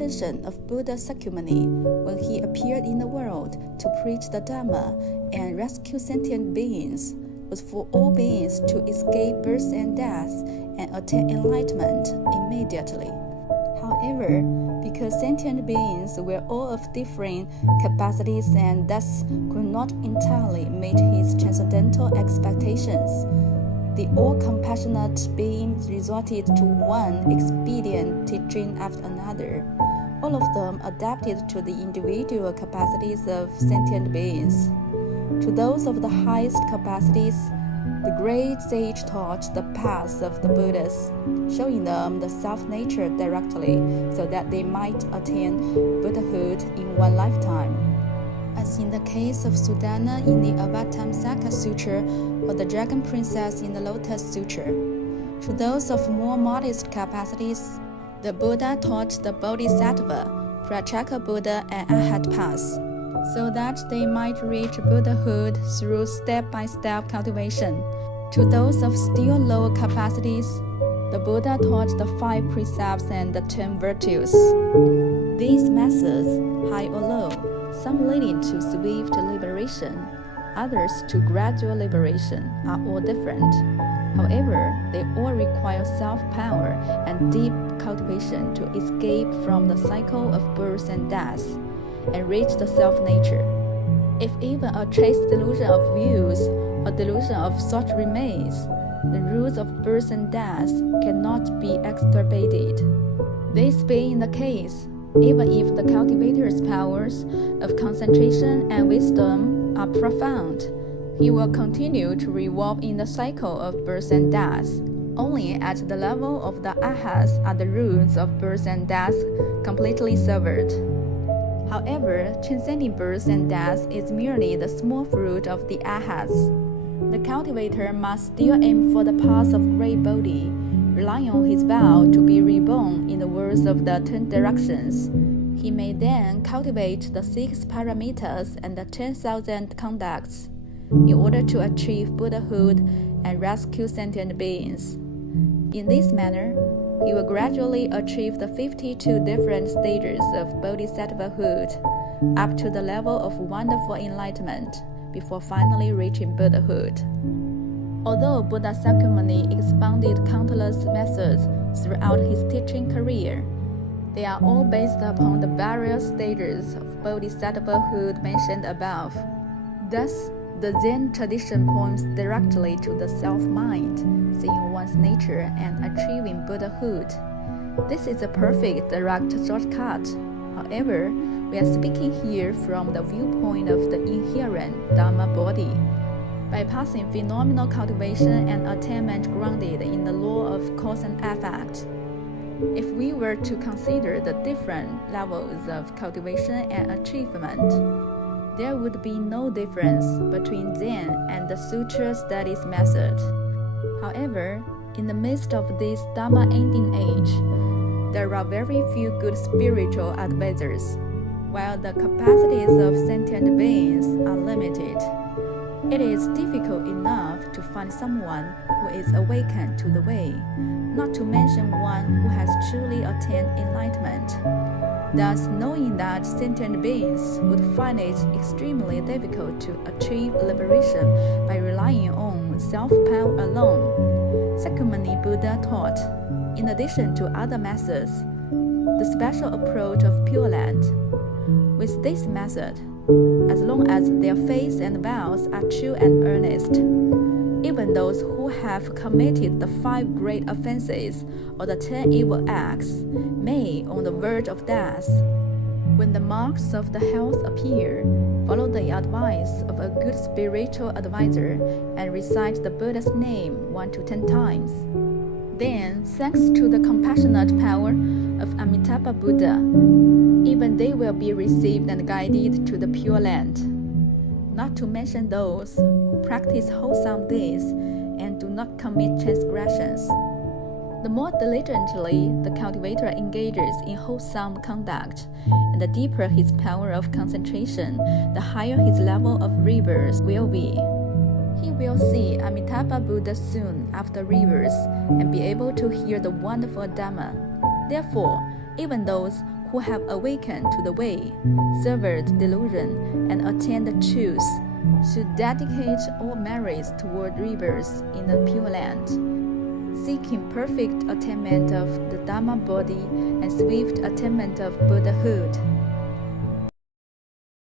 intention of Buddha Sakyamuni when he appeared in the world to preach the Dhamma and rescue sentient beings was for all beings to escape birth and death and attain enlightenment immediately. However, because sentient beings were all of different capacities and thus could not entirely meet his transcendental expectations, the all-compassionate being resorted to one expedient teaching after another, all of them adapted to the individual capacities of sentient beings. To those of the highest capacities, the great sage taught the paths of the Buddhas, showing them the self-nature directly so that they might attain Buddhahood in one lifetime. As in the case of Sudana in the Avatamsaka Sutra or the Dragon Princess in the Lotus Sutra. To those of more modest capacities, the Buddha taught the Bodhisattva, Pratyeka Buddha, and Arhat paths, so that they might reach Buddhahood through step-by-step cultivation. To those of still lower capacities, the Buddha taught the 5 precepts and the 10 virtues. These methods, high or low, some leading to swift liberation, others to gradual liberation, are all different. However, they all require self-power and deep cultivation to escape from the cycle of birth and death and reach the self-nature. If even a trace delusion of views or delusion of thought remains, the rules of birth and death cannot be extirpated. This being the case, even if the cultivator's powers of concentration and wisdom are profound, he will continue to revolve in the cycle of birth and death. Only at the level of the arhats are the roots of birth and death completely severed. However, transcending birth and death is merely the small fruit of the arhats. The cultivator must still aim for the path of great Bodhi, relying on his vow to be reborn in the worlds of the 10 directions. He may then cultivate the 6 paramitas and the 10,000 conducts in order to achieve Buddhahood and rescue sentient beings. In this manner, he will gradually achieve the 52 different stages of Bodhisattvahood up to the level of wonderful enlightenment before finally reaching Buddhahood. Although Buddha Sakyamuni expounded countless methods throughout his teaching career, they are all based upon the various stages of Bodhisattvahood mentioned above. Thus, the Zen tradition points directly to the self-mind, seeing one's nature and achieving Buddhahood. This is a perfect direct shortcut. However, we are speaking here from the viewpoint of the inherent Dhamma body, bypassing phenomenal cultivation and attainment grounded in the law of cause and effect. If we were to consider the different levels of cultivation and achievement, there would be no difference between Zen and the Sutra studies method. However, in the midst of this Dhamma ending age, there are very few good spiritual advisors, while the capacities of sentient beings are limited. It is difficult enough to find someone who is awakened to the way, not to mention one who has truly attained enlightenment. Thus, knowing that sentient beings would find it extremely difficult to achieve liberation by relying on self-power alone, Sakyamuni Buddha taught, in addition to other methods, the special approach of Pure Land. With this method, as long as their faith and vows are true and earnest, even those who have committed the 5 great offenses or the 10 evil acts may, on the verge of death, when the marks of the health appear, follow the advice of a good spiritual advisor and recite the Buddha's name 1 to 10 times. Then, thanks to the compassionate power of Amitabha Buddha, even they will be received and guided to the Pure Land. Not to mention those who practice wholesome deeds and do not commit transgressions. The more diligently the cultivator engages in wholesome conduct, and the deeper his power of concentration, the higher his level of rebirth will be. He will see Amitabha Buddha soon after rebirth and be able to hear the wonderful Dhamma. Therefore, even those who have awakened to the way, severed delusion, and attained the truth, should dedicate all merits toward rebirth in the Pure Land, seeking perfect attainment of the Dharma body and swift attainment of Buddhahood.